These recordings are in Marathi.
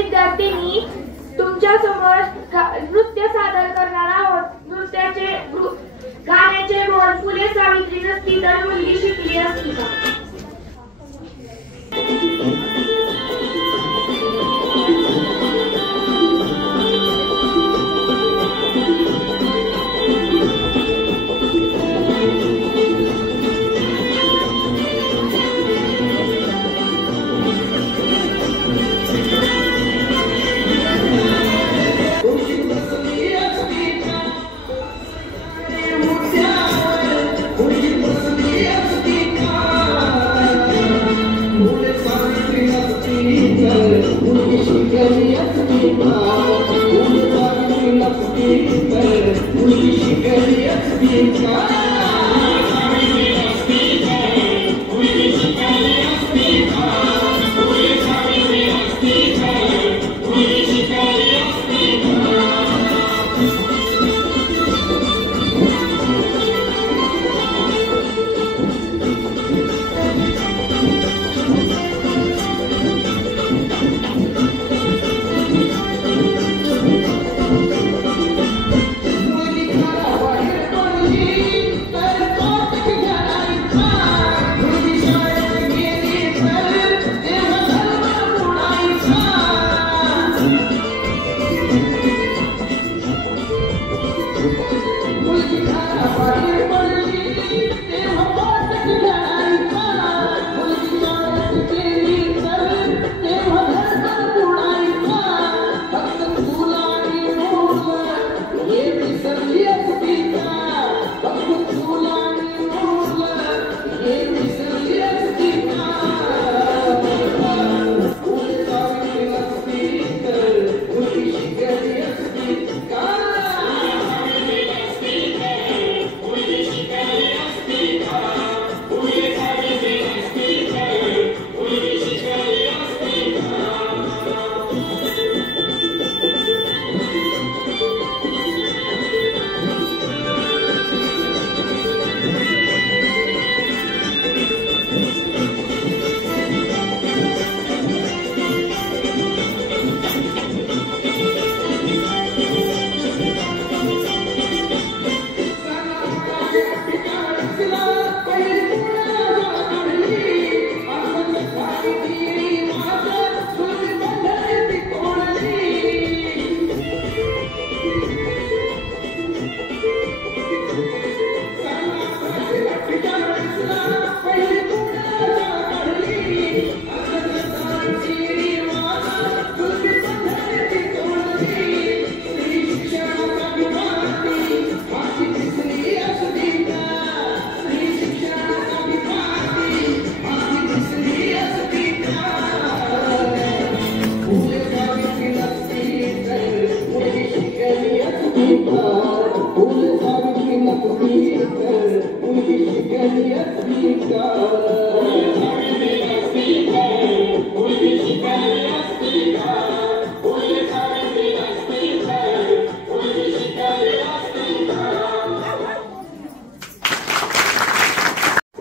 विद्यार्थ्यांनी तुमच्या समोर नृत्य सादर करणार आहोत। नृत्याचे गाण्याचे बोल फुले सावित्री नसती तर मुलगी शिकली असती का।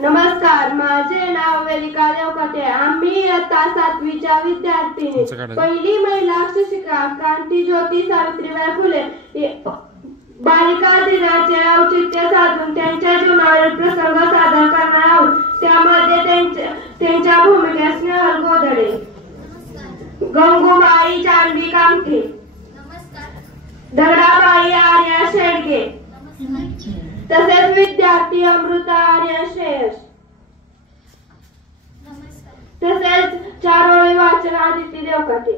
नमस्कार, माझे नाव वेदिका देवकाते। आम्ही इयत्ता 7वीच्या विद्यार्थिनी। पहिली महिला शिक्षिका क्रांतीज्योती सावित्रीबाई फुले बालिका दिनाचे औचित्य साधून त्यांच्या जीवनावरील प्रसंग सादर करणार आहोत। त्यामध्ये त्यांच्या भूमिका स्नेहल गोदडे, गंगूबाई जानवी कामठे, दगडाबाई आर्या शेडगे, तसेच विद्यार्थी अमृता आर्या श्रेयस, तसेच 4 ओळी वाचन आदिती देवकाते।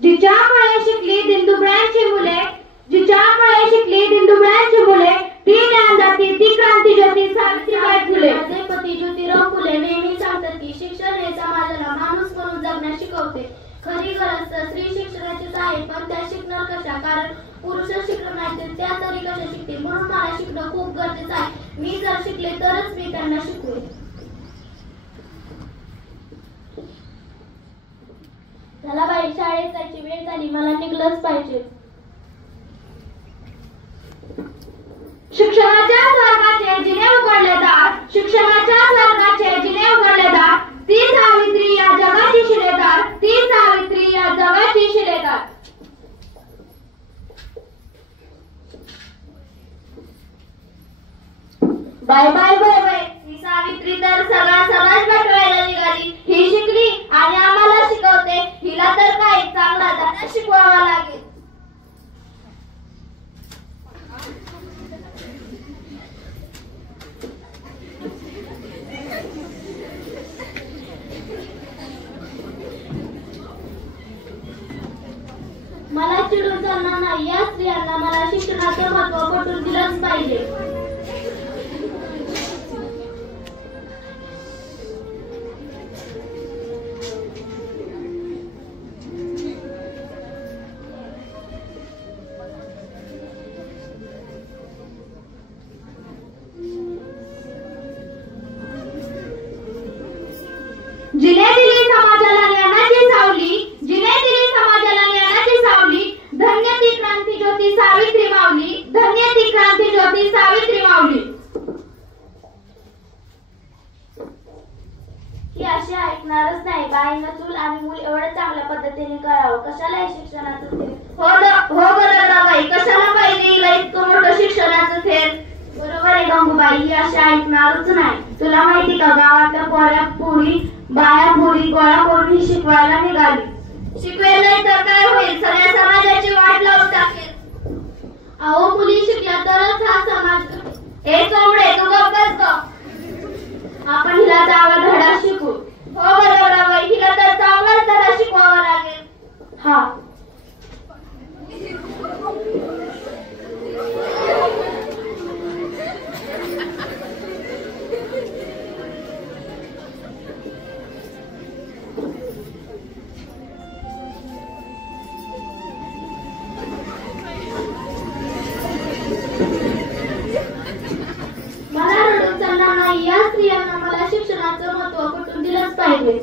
जिच्यामुळे शिकली दिंडुबळ्यांची मुले, जिच्यामुळे शिकली दिंडुबळ्यांची मुले, ती ज्ञानदाती ती क्रांतीज्योती सावित्रीबाई फुले। माझे पती ज्योतिराव फुले नेहमी सांगतात की शिक्षण हे समाजाला माणूस म्हणून जगण्यास शिकवते। खरी गरज तर स्त्री शिक्षणाचीच आहे, पण त्या शिकणार कशा? कारण पुरुष शिकणार नाही त्या तरी कशा शिकतील? म्हणून मला शिकणं खूप गरजेचं आहे। मी जर शिकले तरच मी त्यांना शिकवेन। चला बाई, शाळेत जायची वेळ झाली, मला निघलंच पाहिजे। शिक्षणाच्या स्वर्गाचे जिने उघडले दार, शिक्षणाच्या स्वर्गाचे जिने उघडले दार, ती शिक्षणाचं महत्त्व पटवून दिलंच पाहिजे. जिने दिली समाजाला ज्ञानाची सावली, जिने दिली समाजाला ज्ञानाची सावली, धन्य ती क्रांती ज्योती सावित्री माऊली, धन्य ती क्रांती ज्योती सावित्री माऊली. ही अशी ऐकणारच नाही. बाईनं चूल आणि मूल एवढं चांगल्या पद्धतीने करावं. कशाला हे शिक्षणाचं थेट? हो गरजाबाई, कशाला पाहिजे हिला इतकं मोठं शिक्षणाचं थेट? बरोबर आहे गंगूबाई, ही अशी ऐकणारच नाही. तुला माहिती का, गावातल्या बाया पोरी गोळा करून ही शिकवायला निघाली. शिकवेल नाही तर काय होईल? सगळ्या समाजाची वाट लावून टाकेल. अहो, मुली शिकल्या तरच हा समाज. हे चोमडे, तू गप्प बस ग. आपण हिला चांगला धडा शिकू. हो गरजाबाई, हिला तर चांगलाच धडा शिकवावा लागेल. हा. मला रडून चालणार नाही. या स्त्रियांना मला शिक्षणाचं महत्त्व पटवून दिलंच पाहिजे.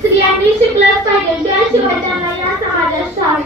स्त्रियांनी शिकलंच पाहिजे, त्याशिवाय त्यांना या समाजात स्थान